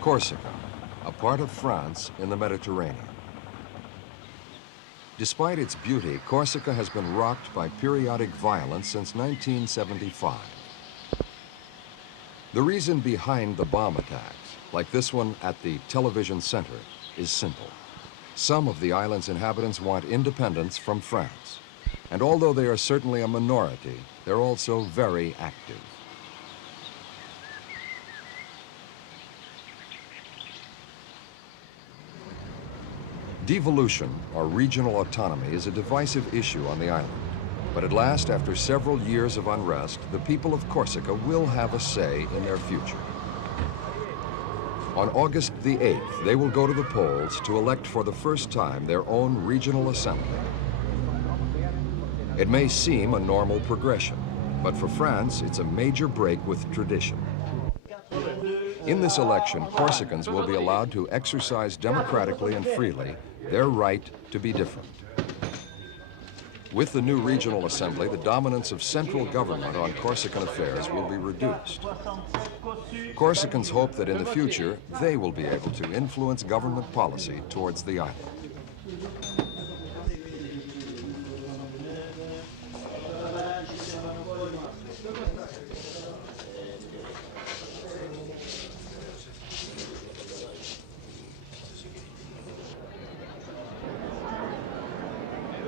Corsica, a part of France in the Mediterranean. Despite its beauty, Corsica has been rocked by periodic violence since 1975. The reason behind the bomb attacks, like this one at the television center, is simple. Some of the island's inhabitants want independence from France. And although they are certainly a minority, they're also very active. Devolution, or regional autonomy, is a divisive issue on the island. But at last, after several years of unrest, the people of Corsica will have a say in their future. On August the 8th, they will go to the polls to elect for the first time their own regional assembly. It may seem a normal progression, but for France, it's a major break with tradition. In this election, Corsicans will be allowed to exercise democratically and freely their right to be different. With the new regional assembly, the dominance of central government on Corsican affairs will be reduced. Corsicans hope that in the future, they will be able to influence government policy towards the island.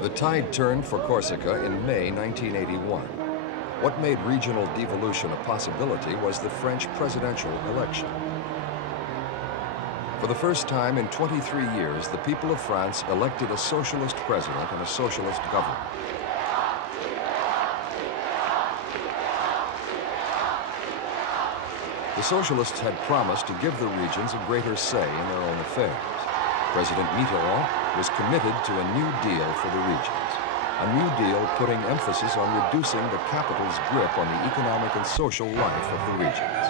The tide turned for Corsica in May 1981. What made regional devolution a possibility was the French presidential election. For the first time in 23 years, the people of France elected a socialist president and a socialist government. The socialists had promised to give the regions a greater say in their own affairs. President Mitterrand was committed to a new deal for the regions, a new deal putting emphasis on reducing the capital's grip on the economic and social life of the regions.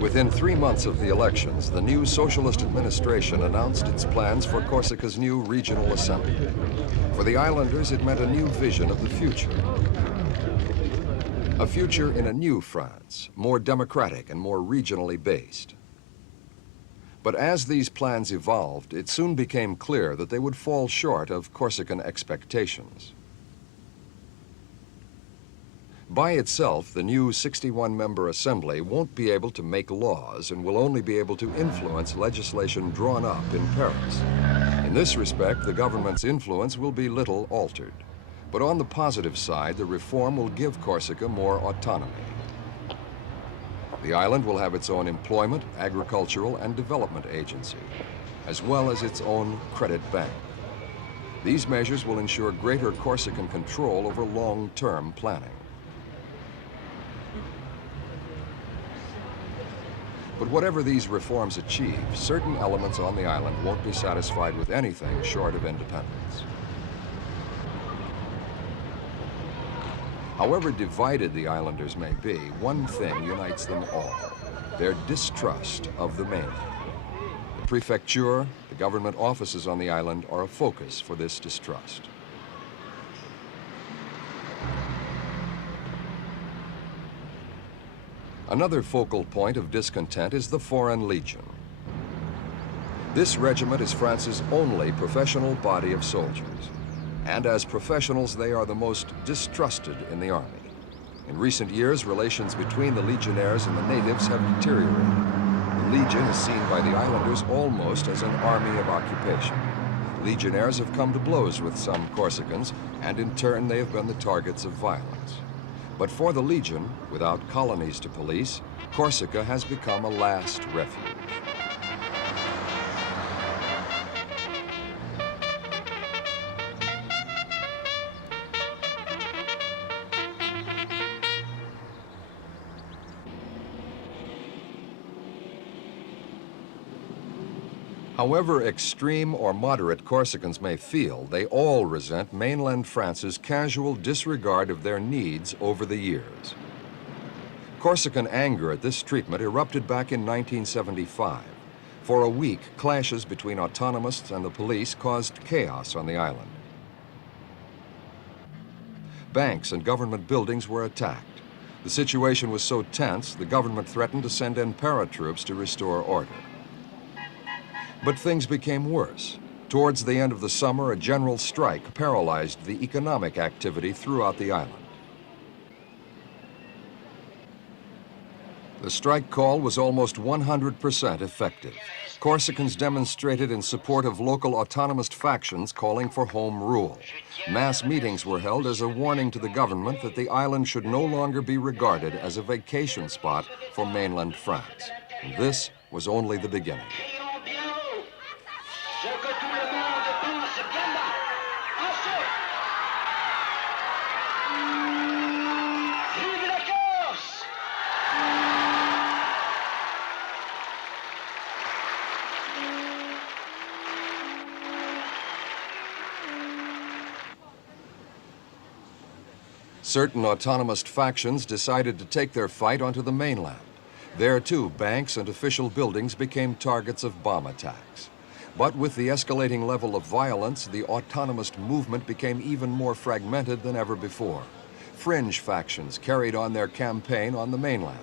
Within 3 months of the elections, the new socialist administration announced its plans for Corsica's new regional assembly. For the islanders, it meant a new vision of the future. A future in a new France, more democratic and more regionally based. But as these plans evolved, it soon became clear that they would fall short of Corsican expectations. By itself, the new 61-member assembly won't be able to make laws and will only be able to influence legislation drawn up in Paris. In this respect, the government's influence will be little altered. But on the positive side, the reform will give Corsica more autonomy. The island will have its own employment, agricultural, and development agency, as well as its own credit bank. These measures will ensure greater Corsican control over long-term planning. But whatever these reforms achieve, certain elements on the island won't be satisfied with anything short of independence. However divided the islanders may be, one thing unites them all: their distrust of the mainland. The prefecture, the government offices on the island are a focus for this distrust. Another focal point of discontent is the Foreign Legion. This regiment is France's only professional body of soldiers. And as professionals, they are the most distrusted in the army. In recent years, relations between the legionnaires and the natives have deteriorated. The Legion is seen by the islanders almost as an army of occupation. Legionnaires have come to blows with some Corsicans, and in turn they have been the targets of violence. But for the Legion, without colonies to police, Corsica has become a last refuge. However extreme or moderate Corsicans may feel, they all resent mainland France's casual disregard of their needs over the years. Corsican anger at this treatment erupted back in 1975. For a week, clashes between autonomists and the police caused chaos on the island. banks and government buildings were attacked. The situation was so tense, the government threatened to send in paratroops to restore order. But things became worse. Towards the end of the summer, a general strike paralyzed the economic activity throughout the island. The strike call was almost 100% effective. Corsicans demonstrated in support of local autonomous factions calling for home rule. Mass meetings were held as a warning to the government that the island should no longer be regarded as a vacation spot for mainland France. And this was only the beginning. Certain autonomous factions decided to take their fight onto the mainland. There, too, banks and official buildings became targets of bomb attacks. But with the escalating level of violence, the autonomous movement became even more fragmented than ever before. Fringe factions carried on their campaign on the mainland.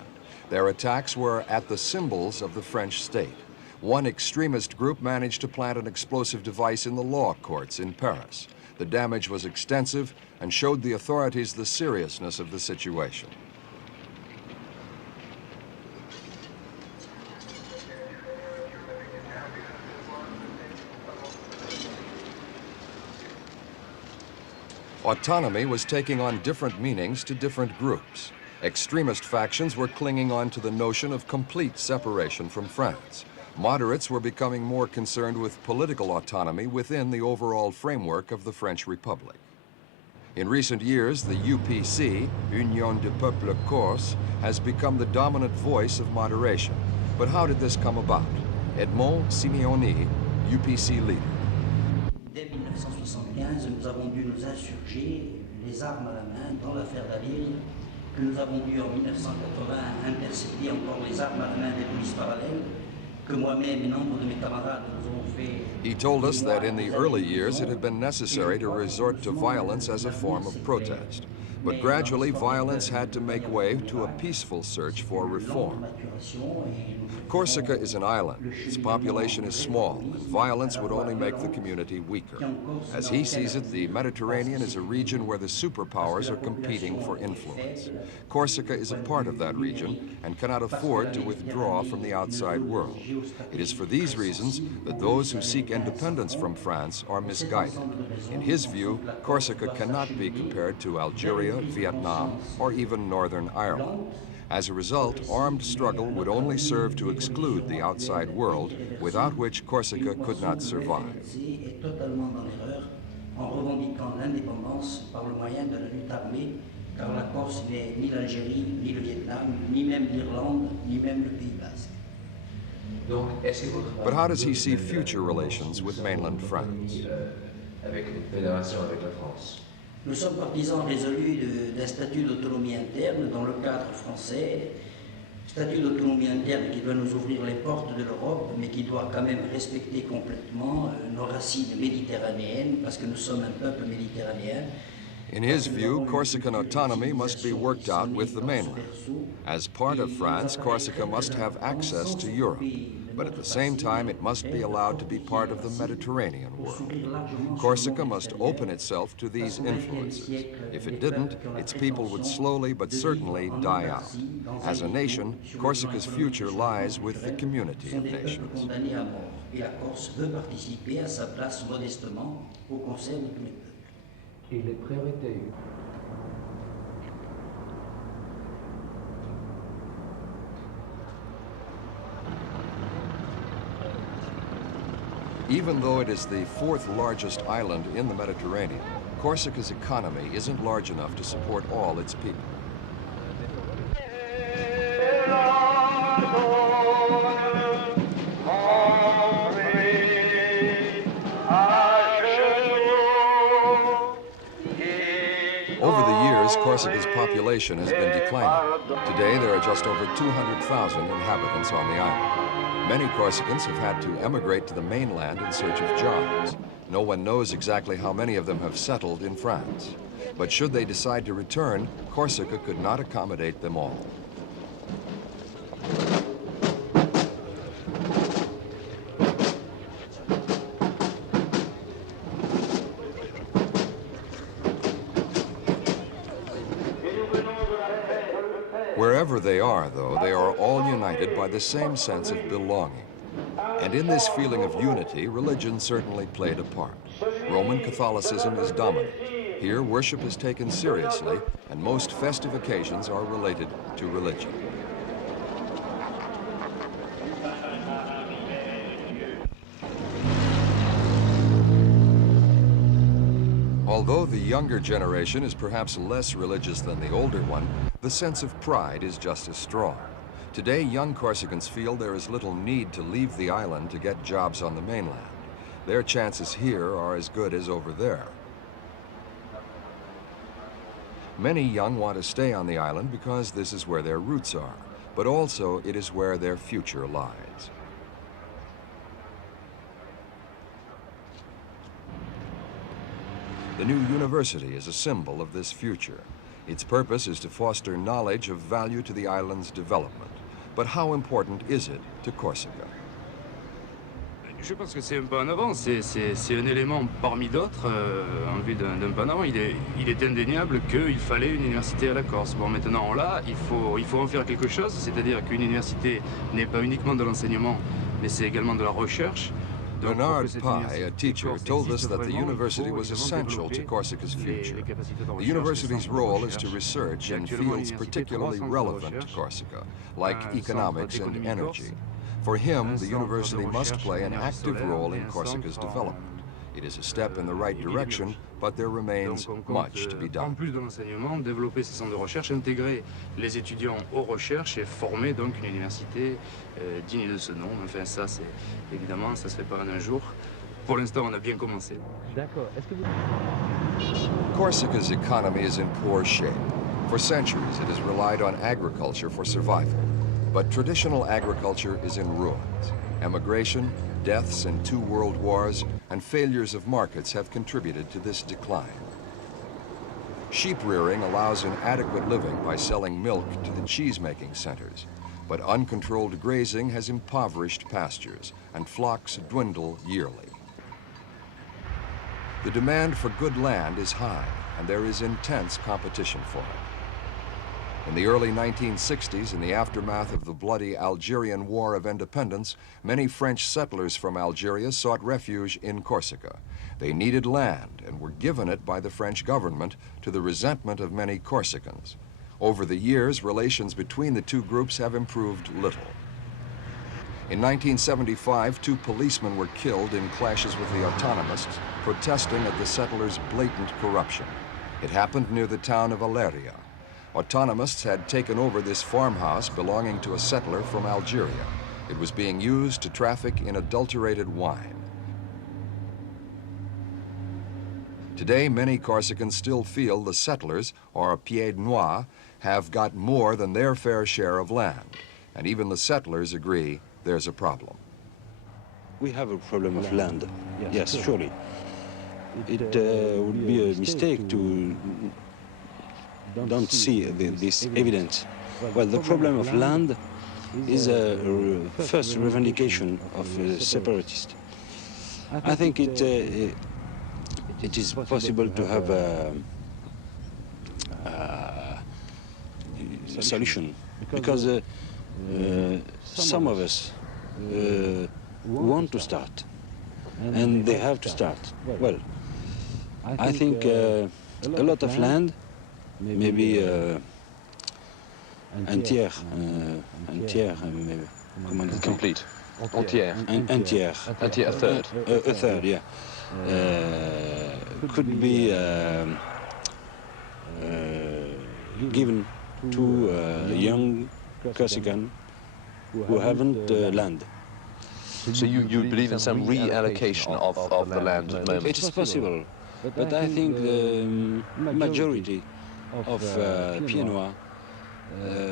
Their attacks were at the symbols of the French state. One extremist group managed to plant an explosive device in the law courts in Paris. The damage was extensive and showed the authorities the seriousness of the situation. Autonomy was taking on different meanings to different groups. Extremist factions were clinging on to the notion of complete separation from France. Moderates were becoming more concerned with political autonomy within the overall framework of the French Republic. In recent years, the UPC, Union du Peuple Corse, has become the dominant voice of moderation. But how did this come about? Edmond Simeoni, UPC leader. Dès 1975, nous avons dû nous insurger les armes à la main dans l'affaire d'Alire, que nous avons dû en 1980 intercepter encore les armes à la main des polices parallèles. He told us that in the early years it had been necessary to resort to violence as a form of protest. But gradually violence had to make way to a peaceful search for reform. Corsica is an island, its population is small, and violence would only make the community weaker. As he sees it, the Mediterranean is a region where the superpowers are competing for influence. Corsica is a part of that region and cannot afford to withdraw from the outside world. It is for these reasons that those who seek independence from France are misguided. In his view, Corsica cannot be compared to Algeria, Vietnam, or even Northern Ireland. As a result, armed struggle would only serve to exclude the outside world, without which Corsica could not survive. But how does he see future relations with mainland France? Nous sommes partisans résolus d'un statut d'autonomie interne dans le cadre français, statut d'autonomie interne qui doit nous ouvrir les portes de l'Europe, mais qui doit quand même respecter complètement nos racines méditerranéennes, parce que nous sommes un peuple méditerranéen. In his view, Corsican autonomy must be worked out with the mainland. As part of France, Corsica must have access to Europe, but at the same time it must be allowed to be part of the Mediterranean world. Corsica must open itself to these influences. If it didn't, its people would slowly but certainly die out. As a nation, Corsica's future lies with the community of nations. Even though it is the fourth largest island in the Mediterranean, Corsica's economy isn't large enough to support all its people. Over the years, Corsica's population has been declining. Today, there are just over 200,000 inhabitants on the island. Many Corsicans have had to emigrate to the mainland in search of jobs. No one knows exactly how many of them have settled in France. But should they decide to return, Corsica could not accommodate them all. Wherever they are, though, they are all united by the same sense of belonging. And in this feeling of unity, religion certainly played a part. Roman Catholicism is dominant. Here, worship is taken seriously, and most festive occasions are related to religion. Although the younger generation is perhaps less religious than the older one, the sense of pride is just as strong. Today, young Corsicans feel there is little need to leave the island to get jobs on the mainland. Their chances here are as good as over there. Many young want to stay on the island because this is where their roots are, but also it is where their future lies. The new university is a symbol of this future. Its purpose is to foster knowledge of value to the island's development. But how important is it to Corsica? Je pense que c'est un pas en avant, c'est un élément parmi d'autres, en vue d'un pas en avant. Il est indéniable qu'il fallait une université à la Corse. Bon, maintenant on l'a, il faut en faire quelque chose, c'est-à-dire qu'une université n'est pas uniquement de l'enseignement, mais c'est également de la recherche. Bernard Pai, a teacher, told us that the university was essential to Corsica's future. The university's role is to research in fields particularly relevant to Corsica, like economics and energy. For him, the university must play an active role in Corsica's development. It is a step in the right direction, but there remains much to be done. En plus de l'enseignement, développer ces centres de recherche, intégrer les étudiants aux recherches et former donc une université digne de ce nom. Enfin, ça, c'est évidemment, ça se fait pas en un jour. Pour l'instant, on a bien commencé. D'accord. Est-ce que vous... Corsica's economy is in poor shape. For centuries, it has relied on agriculture for survival. But traditional agriculture is in ruins. Emigration, deaths in 2 world wars, and failures of markets have contributed to this decline. Sheep rearing allows an adequate living by selling milk to the cheese-making centers. But uncontrolled grazing has impoverished pastures, and flocks dwindle yearly. The demand for good land is high, and there is intense competition for it. In the early 1960s, in the aftermath of the bloody Algerian War of Independence, many French settlers from Algeria sought refuge in Corsica. They needed land and were given it by the French government, to the resentment of many Corsicans. Over the years, relations between the two groups have improved little. In 1975, 2 policemen were killed in clashes with the autonomists, protesting at the settlers' blatant corruption. It happened near the town of Aleria. Autonomists had taken over this farmhouse belonging to a settler from Algeria. It was being used to traffic in adulterated wine. Today, many Corsicans still feel the settlers, or pieds noirs, have got more than their fair share of land. And even the settlers agree there's a problem. We have a problem of land, yes, surely. It would be a mistake to don't see this evidence. Well, the problem of land is a first revendication of separatists. I think it is possible to have a solution, because some of us want to start, and they have to start. Well, I think a lot of land, maybe entière, comment dit-on? Complete. Entière. Entière. Entière, a third. A third, yeah. Could be given to young Corsicans who haven't land. So you believe in some reallocation of the land at the moment? It is possible, but I think the majority of pieds noirs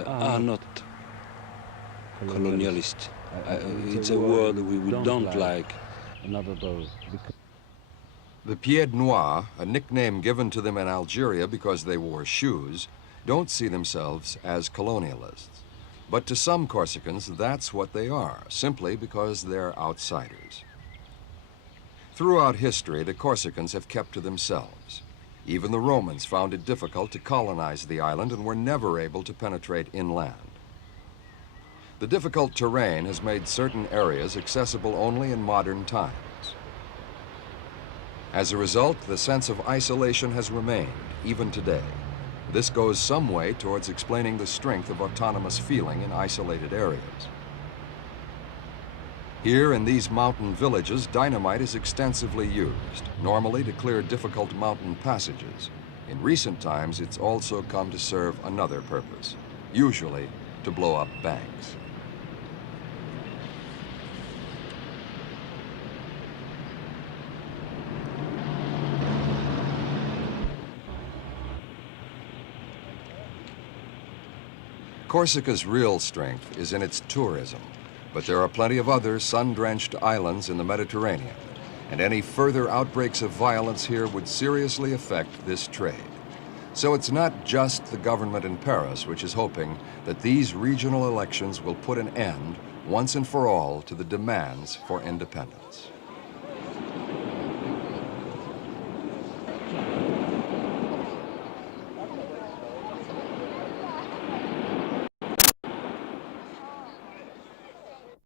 are not colonialist. It's a word we don't like. Another though. The pieds noirs, a nickname given to them in Algeria because they wore shoes, don't see themselves as colonialists. But to some Corsicans, that's what they are, simply because they're outsiders. Throughout history, the Corsicans have kept to themselves. Even the Romans found it difficult to colonize the island and were never able to penetrate inland. The difficult terrain has made certain areas accessible only in modern times. As a result, the sense of isolation has remained, even today. This goes some way towards explaining the strength of autonomous feeling in isolated areas. Here in these mountain villages, dynamite is extensively used, normally to clear difficult mountain passages. In recent times, it's also come to serve another purpose, usually to blow up banks. Corsica's real strength is in its tourism, but there are plenty of other sun-drenched islands in the Mediterranean, and any further outbreaks of violence here would seriously affect this trade. So it's not just the government in Paris which is hoping that these regional elections will put an end, once and for all, to the demands for independence.